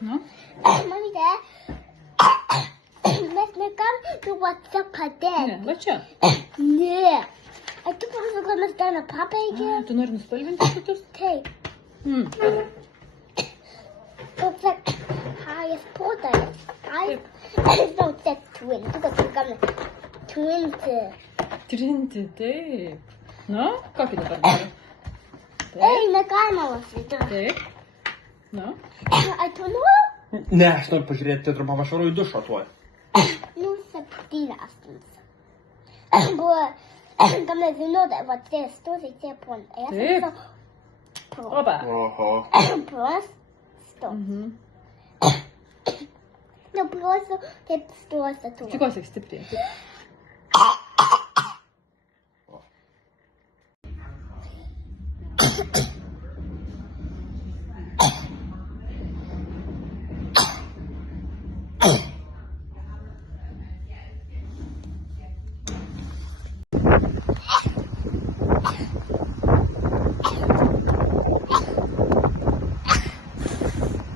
No? Mami, mes nekam tu WhatsApp padėt. Ne, va čia. Ne. Ar tu pasakomas Dana pabaigė? Tu nori nuspalvinti šitus? Taip. Toks Harry's Potter. Don't say twin. Tu kad galime twinti. Trinti, taip. Nu, kokį dabar nori? Ei, negalima vasyti. Taip. Nu? Ar tu nori? Ne, aš noriu pažiūrėti teatrą, mama, aš varu į dušą tuoj. Nu, 7. Buvo, galime žinoti, va, tie stovi tie pon. Taip. Oba. Oho. Plus, stop. Nu, plus, taip stovi tu. Tikosiek stipriai. Taip.